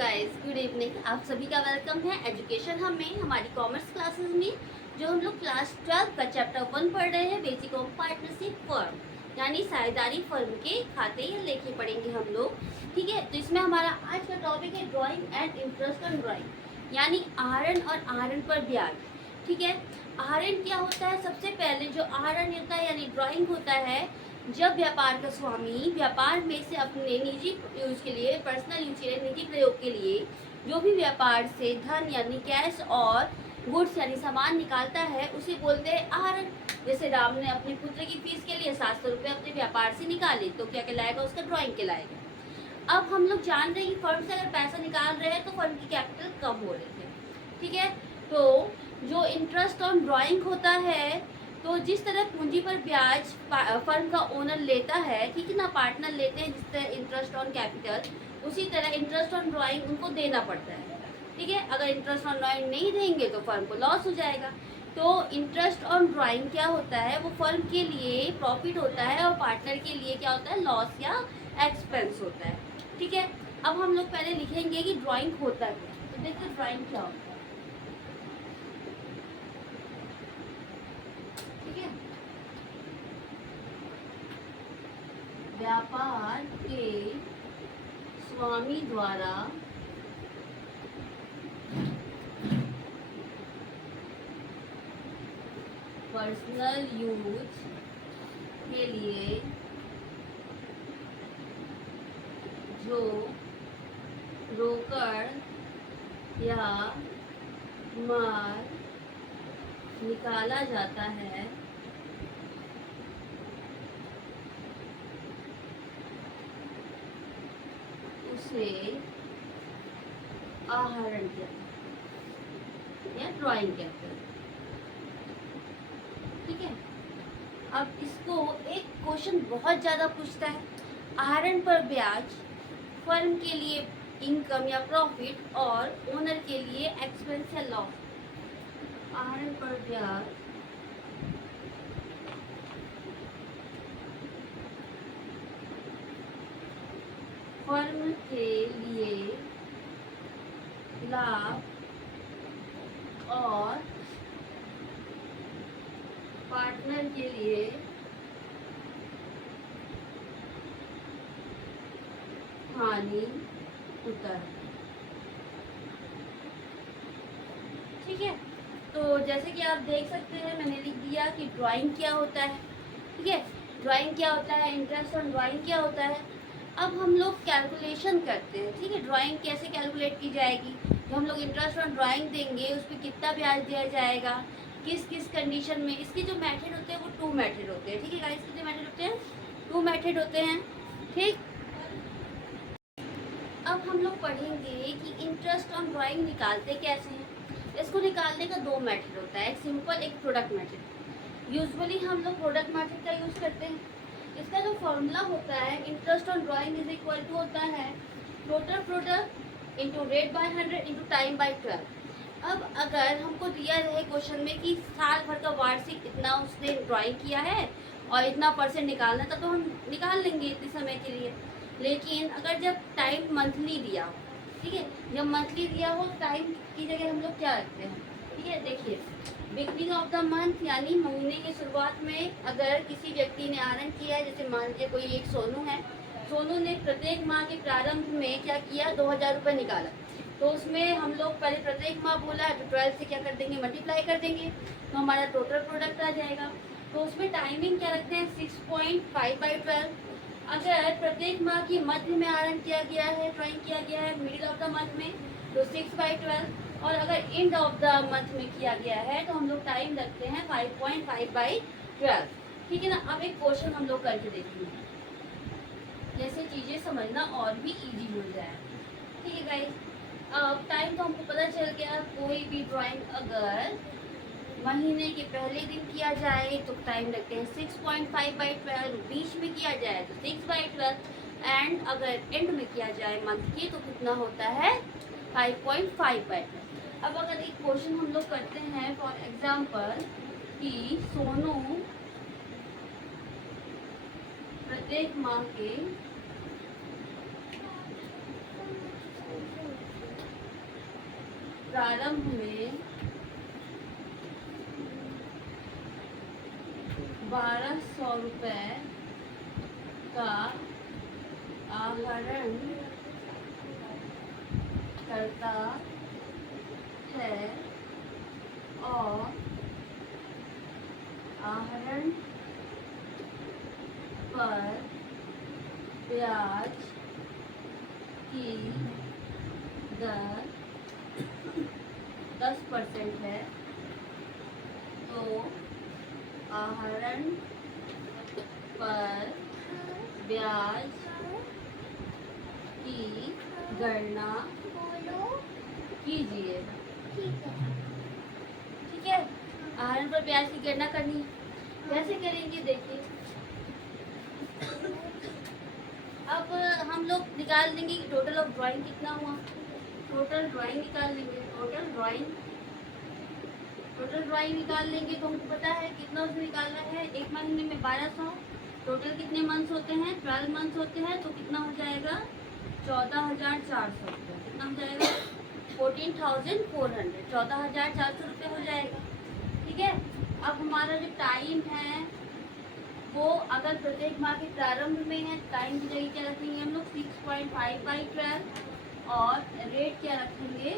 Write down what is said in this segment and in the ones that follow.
Guys, good evening. आप सभी का वेलकम है एजुकेशन हम में, हमारी कॉमर्स क्लासेस में। जो हम लोग क्लास 12 का चैप्टर 1 पढ़ रहे हैं, बेसिक ऑफ पार्टनरशिप फर्म, यानी साझेदारी फर्म के खाते या लेखे पढ़ेंगे हम लोग। ठीक है, तो इसमें हमारा आज का टॉपिक है drawing and interest on drawing, यानी आहरण और आहरण पर ब्याज। ठीक है, आहरण क्या होता है? सबसे पहले जो आहरण होता है यानी ड्राइंग होता है, जब व्यापार का स्वामी व्यापार में से अपने निजी यूज के लिए, पर्सनल यूज के लिए, निजी प्रयोग के लिए जो भी व्यापार से धन यानी कैश और गुड्स यानी सामान निकालता है, उसे बोलते हैं आहरण। जैसे राम ने अपने पुत्र की फीस के लिए 700 रुपये अपने व्यापार से निकाले, तो क्या कहलाएगा? उसका ड्राइंग कहलाएगा। अब हम लोग जान रहे हैं कि फर्म से अगर पैसा निकाल रहे हैं तो फर्म की कैपिटल कम हो रही है। ठीक है, तो जो इंटरेस्ट ऑन ड्राइंग होता है, तो जिस तरह पूंजी पर ब्याज फर्म का ओनर लेता है, ठीक है ना, पार्टनर लेते हैं जिस तरह इंटरेस्ट ऑन कैपिटल, उसी तरह इंटरेस्ट ऑन ड्राइंग उनको देना पड़ता है। ठीक है, अगर इंटरेस्ट ऑन ड्राइंग नहीं देंगे तो फर्म को लॉस हो जाएगा। तो इंटरेस्ट ऑन ड्राइंग क्या होता है? वो फर्म के लिए प्रॉफिट होता है और पार्टनर के लिए क्या होता है? लॉस या एक्सपेंस होता है। ठीक है, अब हम लोग पहले लिखेंगे कि ड्राइंग होता क्या है। तो देखिए ड्राइंग क्या होता है। व्यापार के स्वामी द्वारा पर्सनल यूज के लिए जो रोकड़ या माल निकाला जाता है, उसे आहरण कहते हैं या ड्राइंग कहते हैं। ठीक है, अब इसको एक क्वेश्चन बहुत ज़्यादा पूछता है, आहरण पर ब्याज फर्म के लिए इनकम या प्रॉफिट और ओनर के लिए एक्सपेंस या लॉस। आहरण पर ब्याज फर्म के लिए लाभ और पार्टनर के लिए हानि होता है। ठीक है, तो जैसे कि आप देख सकते हैं, मैंने लिख दिया कि ड्राइंग क्या होता है। ठीक है, ड्राइंग क्या होता है, इंटरेस्ट ऑन ड्राइंग क्या होता है। अब हम लोग कैलकुलेशन करते हैं। ठीक है, ड्राइंग कैसे कैलकुलेट की जाएगी? जो हम लोग इंटरेस्ट ऑन ड्राइंग देंगे उस पर कितना ब्याज दिया जाएगा, किस किस कंडीशन में। इसके जो मेथड होते हैं वो 2 मेथड होते हैं। ठीक है गाइस, कितने मेथड होते हैं? 2 मेथड होते हैं। ठीक, अब हम लोग पढ़ेंगे कि इंटरेस्ट ऑन ड्राइंग निकालते कैसे हैं। इसको निकालने का 2 मेथड होता है, एक सिंपल, एक प्रोडक्ट मेथड। यूजुअली हम लोग प्रोडक्ट मेथड का यूज़ करते हैं। इसका जो फॉर्मूला होता है, interest on drawing is equal to होता है total product into rate by 100 into time by 12। अब अगर हमको दिया रहे क्वेश्चन में कि साल भर का वार्षिक इतना उसने ड्राइंग किया है और इतना % निकालना था, तो हम निकाल लेंगे इतने समय के लिए। लेकिन अगर जब टाइम मंथली दिया हो, ठीक है, जब मंथली दिया हो, टाइम की जगह हम लोग क्या रखते हैं? ठीक है, देखिए बिगनिंग ऑफ द मंथ यानी महीने की शुरुआत में अगर किसी व्यक्ति ने आहरण किया है, जैसे मान लीजिए कोई एक सोनू है, सोनू ने प्रत्येक माह के प्रारंभ में क्या किया? 2000 रुपये निकाला। तो उसमें हम लोग पहले प्रत्येक माह बोला, तो 12 से क्या कर देंगे? मल्टीप्लाई कर देंगे, तो हमारा टोटल प्रोडक्ट आ जाएगा। तो उसमें टाइमिंग क्या रखते हैं? 6.5/12। अगर प्रत्येक माह की मध्य में आहरण किया गया है, ड्राइंग किया गया है मिडिल ऑफ द मंथ में, तो 6/12। और अगर एंड ऑफ द मंथ में किया गया है तो हम लोग टाइम रखते हैं 5.5/12। ठीक है ना। अब एक क्वेश्चन हम लोग करके देखेंगे, जैसे चीज़ें समझना और भी इजी हो जाए। ठीक है गाइस, अब टाइम तो हमको पता चल गया। कोई भी ड्राइंग अगर महीने के पहले दिन किया जाए तो टाइम रखते हैं 6.5/12, बीच में किया जाए तो 6/12, एंड अगर एंड में किया जाए मंथ के तो कितना होता है? 5.5/12। अब अगर एक क्वेश्चन हम लोग करते हैं फॉर एग्जाम्पल कि सोनू प्रत्येक माह के प्रारंभ में 1200 रुपये का आहरण करता है और आहरण पर ब्याज की दर 10% है, तो आहरण पर ब्याज की गणना कीजिए। ठीक है, आहरण पर ब्याज की गणना करनी है। कैसे करेंगे देखिए, अब हम लोग निकाल देंगे कि टोटल ऑफ ड्राइंग कितना हुआ। टोटल ड्राइंग निकाल लेंगे। टोटल ड्राइंग निकाल लेंगे तो हमको पता है कितना उसमें निकालना है। एक महीने में 1200, टोटल कितने मंथ्स होते हैं, 12 मंथ्स होते हैं, तो कितना हो जाएगा 14,400 रुपये। कितना हो जाएगा 14,400, 14,400 रुपये हो जाएगा। ठीक है, अब हमारा जो टाइम है वो अगर प्रत्येक माह के प्रारंभ में है, टाइम की जगह क्या रखेंगे हम लोग 6.5/12 और रेट क्या रखेंगे,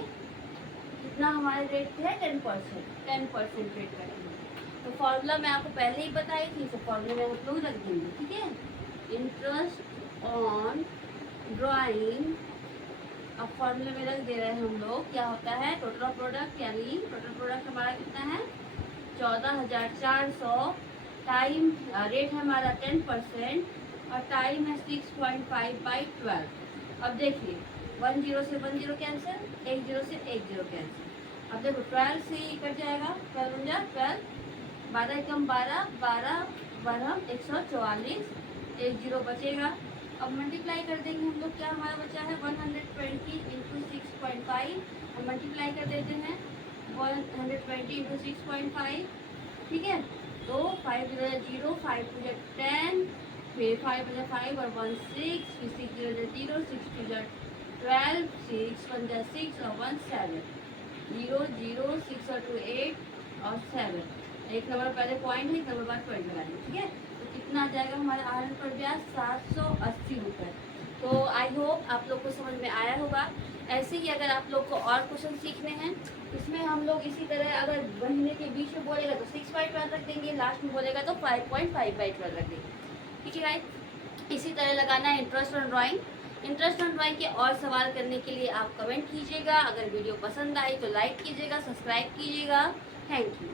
कितना हमारे रेट है 10% रेट करेंगे। तो फॉर्मूला मैं आपको पहले ही बताई थी, तो फॉर्मूला में हम लोग रख देंगे। ठीक है, इंटरेस्ट ऑन ड्राइंग, अब फॉर्मूले में रख दे रहे हैं हम लोग, क्या होता है टोटल ऑफ प्रोडक्ट, यानी टोटल प्रोडक्ट हमारा कितना है 14,400, टाइम रेट है हमारा 10% और टाइम है 6.5/12। अब देखिए 10 से 10 कैंसिल, 10 से 10 कैंसिल। अब देखो 12 से कट जाएगा, 12 12 एकम 12, 12 12 144, 10 बचेगा। अब मल्टीप्लाई कर देंगे हम लोग, क्या हमारा बचा है 120 इंटू 6.5, हम मल्टीप्लाई कर देते हैं 120 इंटू 6.5। ठीक है, तो 5 0, 5 2 10, फिर 5 5 और 1 6, फिर 6 0 0, 6 2 12, 6 1 6 और 1 7, 0 0 6 और 2 8 और 7। एक नंबर पहले पॉइंट है, एक नंबर बाद पॉइंट लगा देंगे। ठीक है, तो कितना आ जाएगा हमारा आहरण पर ब्याज 780 रुपये। तो आई होप आप लोग को समझ में आया होगा। ऐसे ही अगर आप लोग को और क्वेश्चन सीखने हैं, इसमें हम लोग इसी तरह अगर महीने के बीच में बोलेगा तो 6/12 रख देंगे, लास्ट में बोलेगा तो 5.5/12 रख देंगे। ठीक है गाइस, इसी तरह लगाना है interest on drawing. Interest on drawing के और सवाल करने के लिए आप कमेंट कीजिएगा। अगर वीडियो पसंद आई तो लाइक कीजिएगा, सब्सक्राइब कीजिएगा। Thank you.